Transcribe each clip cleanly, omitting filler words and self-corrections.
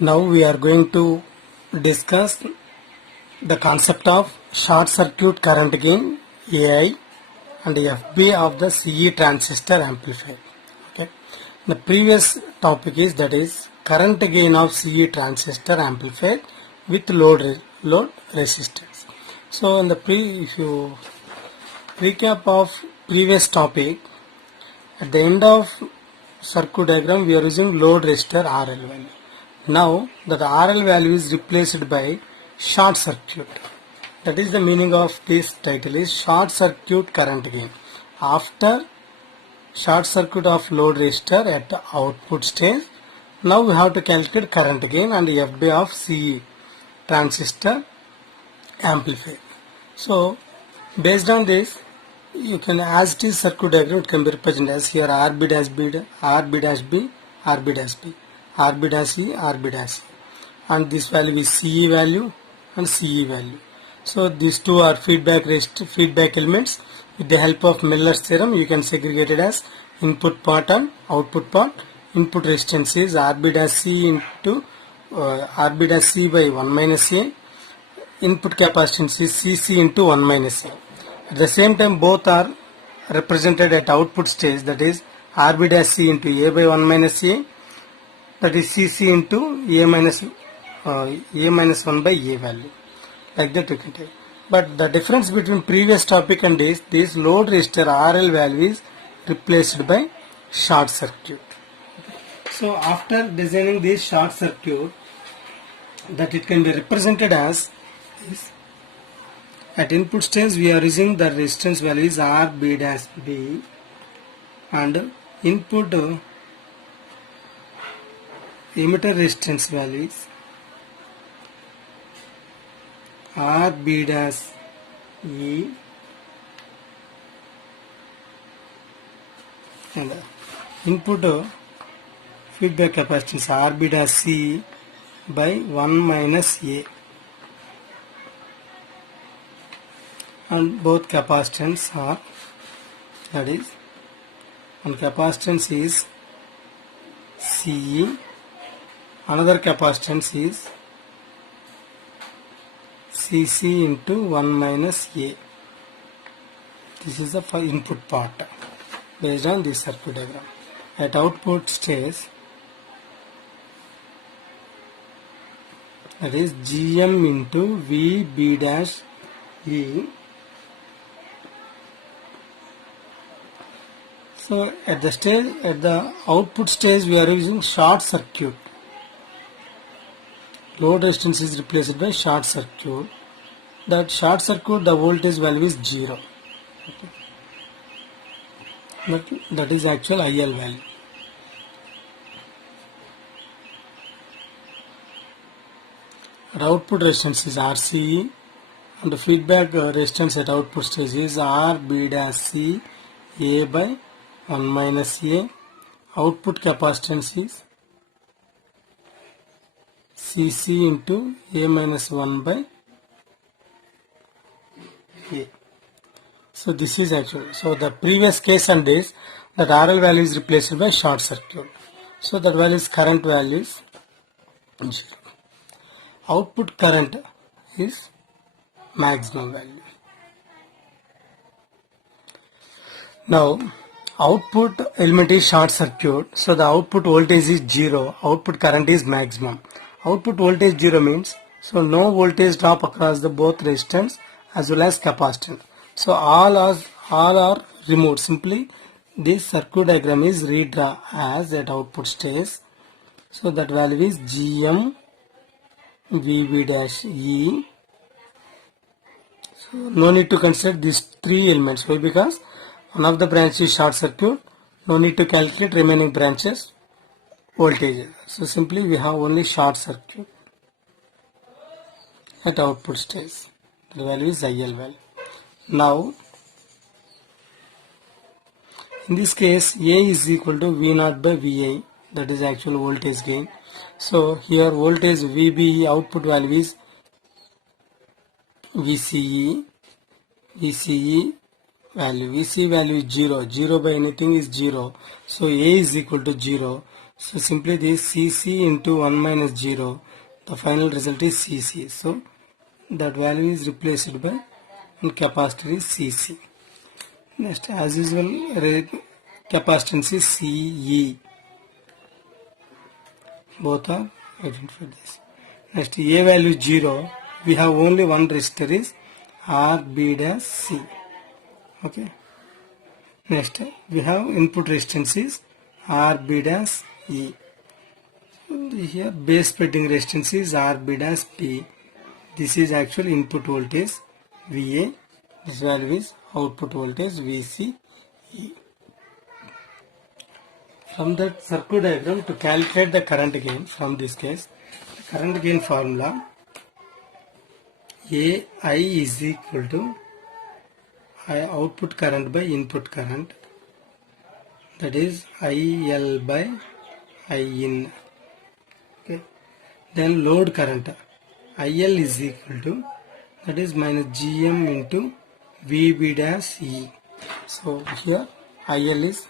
Now we are going to discuss the concept of short circuit current gain AI and FB of the CE transistor amplifier. Okay. The previous topic is that is current gain of CE transistor amplifier with load resistance. So in the if you recap of previous topic, at the end of circuit diagram we are using load resistor RL value. Now that RL value is replaced by short circuit. That is the meaning of this title is short circuit current gain. After short circuit of load resistor at the output stage, now we have to calculate current gain and FB of CE transistor amplifier. So based on this, you can, as it is circuit diagram, it can be represented as here RB dash B, RB dash B, RB dash B, RB dash E, RB dash E, and this value is CE value and CE value. So these two are feedback elements. With the help of Miller's theorem, you can segregate it as input part and output part. Input resistance is RB dash C into RB dash C by 1 minus A. Input capacitance is CC into 1 minus A. At the same time, both are represented at output stage, that is RB dash C into A by 1 minus A, that is CC into A minus 1 by A value. Like that you can take. But the difference between previous topic and this load resistor RL value is replaced by short circuit. So after designing this short circuit, that it can be represented as this. At input stage we are using the resistance value is RB dash B and input emitter resistance value is RB dash E and input feedback capacitance RB dash C by 1 minus A, and both capacitance are, that is, one capacitance is CE, another capacitance is CC into 1 minus A. This is the input part based on this circuit diagram. At output stage, that is GM into VB dash E. So at the output stage we are using short circuit. Load resistance is replaced by short circuit. That short circuit, the voltage value is 0. Okay. That is actual IL value. The output resistance is RCE and the feedback resistance at output stage is RB dash C A by 1 minus A. Output capacitance is CC into A minus 1 by A. So this is actual. So the previous case and this, that RL value is replaced by short circuit. So that value is current value is 0. Output current is maximum value. Now output element is short circuit, so the output voltage is 0, output current is maximum. Output voltage 0 means, so no voltage drop across the both resistance as well as capacitance. So all are removed. Simply this circuit diagram is redraw as at output stage. So that value is GM VB dash E. So no need to consider these three elements. Why? Because one of the branches is short circuit. No need to calculate remaining branches voltage. So simply we have only short circuit at output stage. The value is IL value. Now in this case A is equal to V0 by VI, that is actual voltage gain. So here voltage VB output value is VCE value. VC value is 0. 0 by anything is 0. So A is equal to 0. So simply this Cc into 1 minus 0, the final result is Cc. So that value is replaced by capacitor is Cc. Next, as usual, capacitance is Ce. Both are identified this. Next, A value 0. We have only one resistor is RB dash C. Okay. Next, we have input resistance is RB dash E. Here base spreading resistance is RB dash P. This is actual input voltage VA. This value is output voltage VC. From that circuit diagram, to calculate the current gain from this case, the current gain formula AI is equal to output current by input current, that is IL by IN. Okay. Then load current IL is equal to, that is minus GM into VB dash E. So here IL is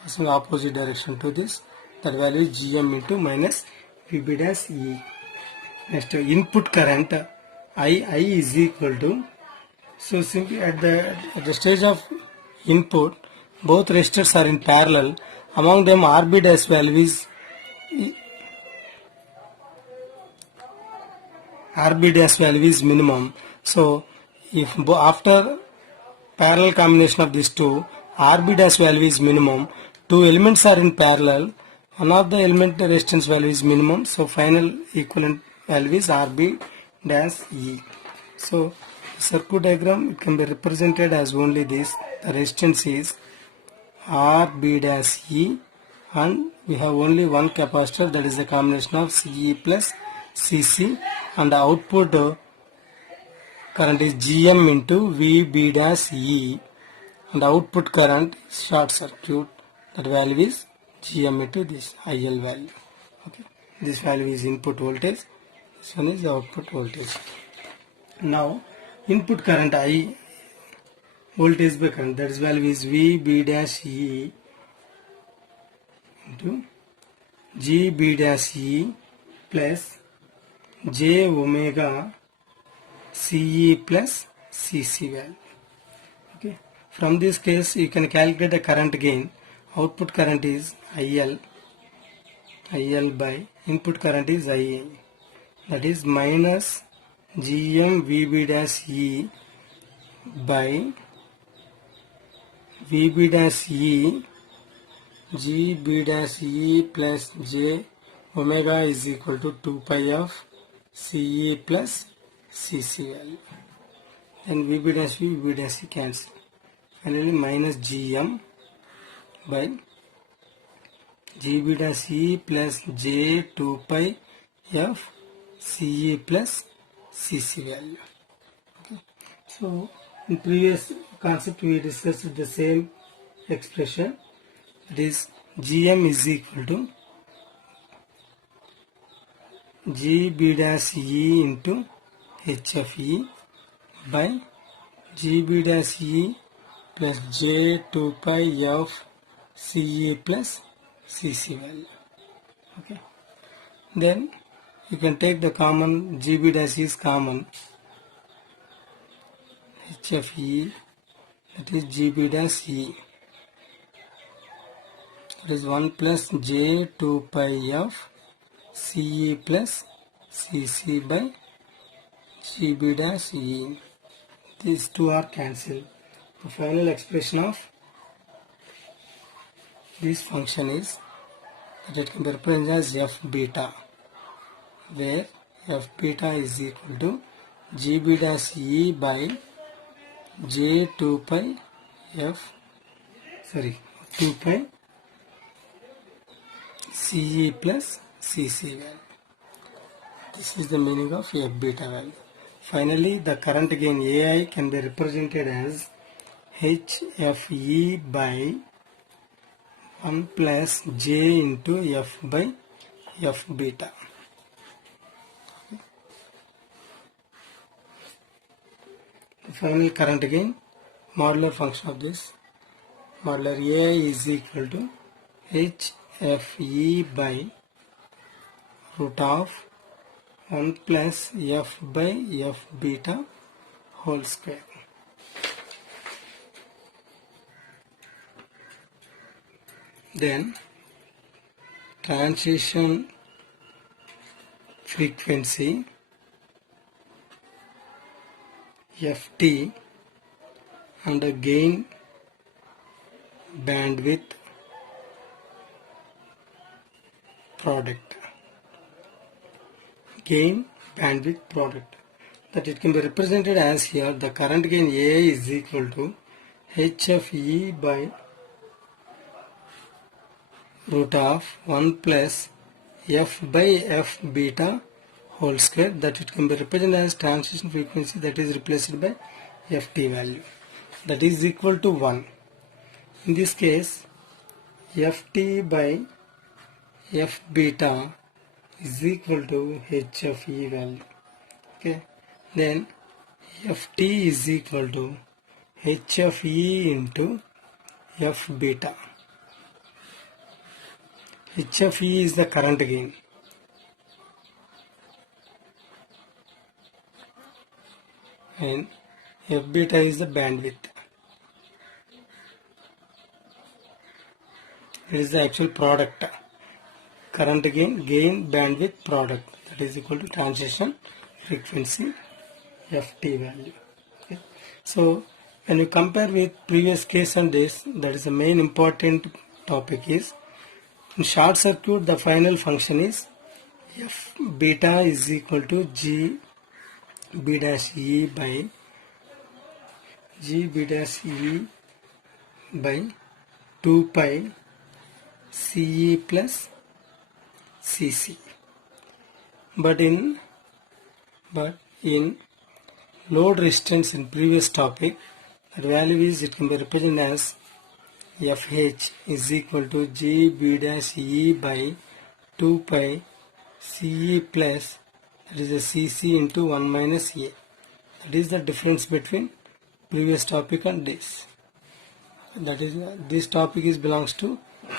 passing opposite direction to this, that value is GM into minus VB dash E. Next, input current II is equal to, so simply at the stage of input, both resistors are in parallel. Among them RB dash value is minimum. So if after parallel combination of these two, RB dash value is minimum, two elements are in parallel, one of the element resistance value is minimum, so final equivalent value is RB dash E. So circuit diagram, it can be represented as only this. The resistance is RB dash E, and we have only one capacitor, that is the combination of Ce plus Cc, and the output current is GM into VB dash E, and the output current is short circuit, that value is GM into this IL value. Okay, this value is input voltage, this one is the output voltage. Now input current I, voltage by current, that is value is VB dash E into GB dash E plus J omega Ce plus Cc value. Okay. From this case, you can calculate the current gain. Output current is IL by input current is IA, that is minus GM VB dash E by VB dash E GB dash E plus J omega is equal to 2 pi of Ce plus Cc value. Then VB dash C cancel. Finally minus GM by GB dash E plus J 2 pi of Ce plus Cc value. Okay. So in previous concept we discussed the same expression, that is GM is equal to GB dash E into HFE by GB dash E plus J 2 pi of Ce plus Cc value. Okay. Then you can take the common, GB dash is common, HFE, that is GB dash E, that is 1 plus J 2 pi of Ce plus Cc by GB dash E. These two are cancelled. The final expression of this function is that it can be represented as F beta, where F beta is equal to GB dash E by J 2 pi 2 pi Ce plus Cc value. This is the meaning of F beta value. Finally, the current gain AI can be represented as HFE by 1 plus J into F by F beta. The final current gain, modular function of this, modular AI is equal to Fe by root of 1 plus F by F beta whole square. Then transition frequency Ft and the gain bandwidth product. Gain bandwidth product, that it can be represented as here the current gain A is equal to HFE by root of 1 plus F by F beta whole square, that it can be represented as transition frequency that is replaced by Ft value, that is equal to 1. In this case Ft by F beta is equal to HFE value. Okay, then Ft is equal to HFE into F beta. HFE is the current gain and F beta is the bandwidth. It is the actual product, current gain bandwidth product, that is equal to transition frequency Ft value. Okay. So when you compare with previous case and this, that is the main important topic is in short circuit the final function is F beta is equal to G B dash E by G B dash E by 2 pi Ce plus Cc. But in load resistance in previous topic, that value is, it can be represented as Fh is equal to G B dash E by 2 pi Ce plus, that is a Cc into 1 minus A. That is the difference between previous topic and this. That is, this topic is belongs to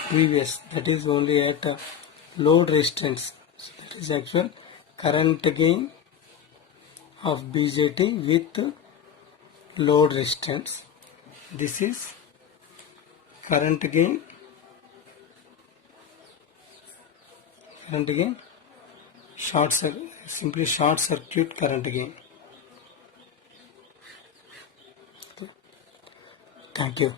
previous, that is only at load resistance. So that is actual current gain of BJT with load resistance. This is current gain simply short circuit current gain. Okay. Thank you.